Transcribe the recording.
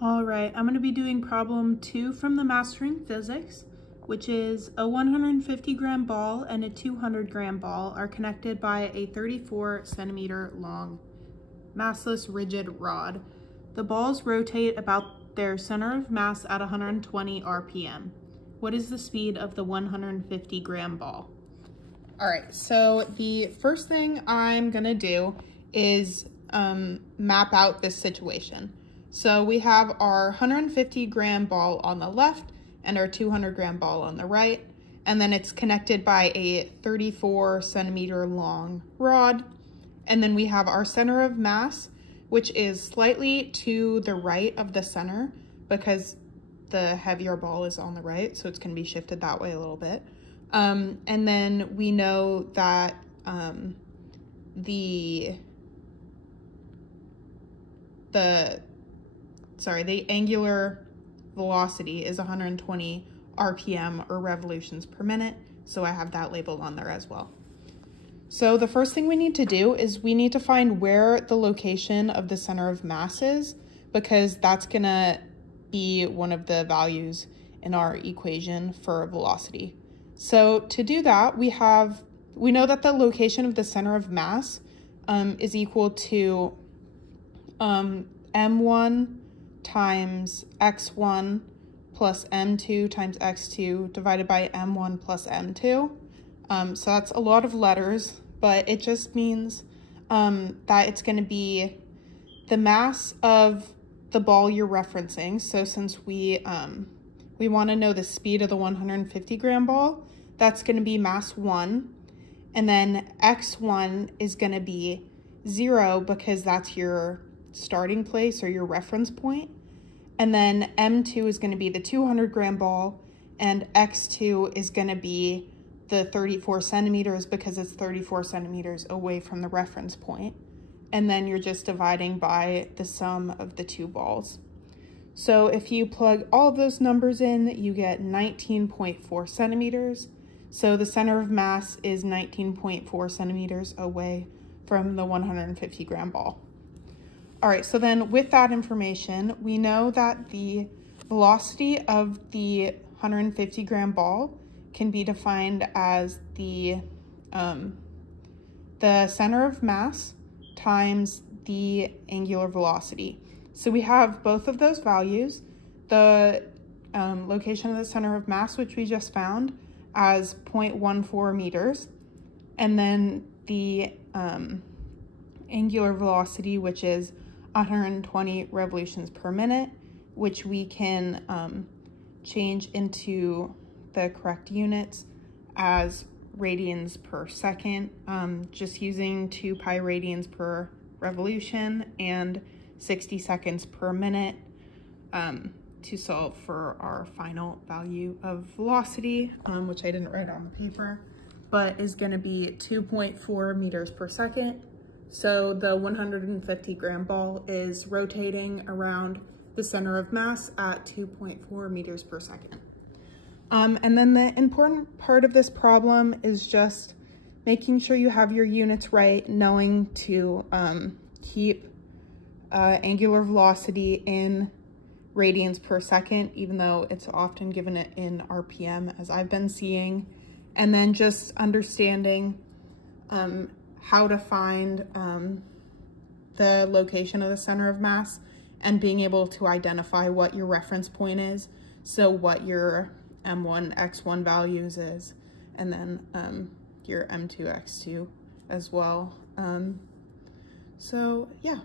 All right, I'm going to be doing problem 2 from the Mastering Physics, which is a 150 gram ball and a 200 gram ball are connected by a 34 centimeter long massless rigid rod. The balls rotate about their center of mass at 120 RPM. What is the speed of the 150 gram ball? All right, so the first thing I'm going to do is map out this situation. So we have our 150 gram ball on the left and our 200 gram ball on the right, and then it's connected by a 34 centimeter long rod. And then we have our center of mass, which is slightly to the right of the center because the heavier ball is on the right, so it's going to be shifted that way a little bit. And then we know that the angular velocity is 120 RPM or revolutions per minute. So I have that labeled on there as well. So the first thing we need to do is we need to find where the location of the center of mass is, because that's gonna be one of the values in our equation for velocity. So to do that, we know that the location of the center of mass is equal to m1 times x1 plus m2 times x2 divided by m1 plus m2. So that's a lot of letters, but it just means that it's going to be the mass of the ball you're referencing. So since we want to know the speed of the 150 gram ball, that's going to be mass 1. And then x1 is going to be 0 because that's your starting place or your reference point. And then m2 is going to be the 200 gram ball, and x2 is going to be the 34 centimeters because it's 34 centimeters away from the reference point. And then you're just dividing by the sum of the two balls. So if you plug all of those numbers in, you get 19.4 centimeters. So the center of mass is 19.4 centimeters away from the 150 gram ball. All right, so then with that information, we know that the velocity of the 150 gram ball can be defined as the center of mass times the angular velocity. So we have both of those values, the location of the center of mass, which we just found, as 0.14 meters, and then the angular velocity, which is 120 revolutions per minute, which we can change into the correct units as radians per second, just using 2 pi radians per revolution and 60 seconds per minute to solve for our final value of velocity, which I didn't write on the paper, but is going to be 2.4 meters per second. So the 150 gram ball is rotating around the center of mass at 2.4 meters per second. And then the important part of this problem is just making sure you have your units right, knowing to keep angular velocity in radians per second, even though it's often given it in RPM, as I've been seeing, and then just understanding how to find the location of the center of mass and being able to identify what your reference point is, so what your m1, x1 values is, and then your m2, x2 as well. So yeah.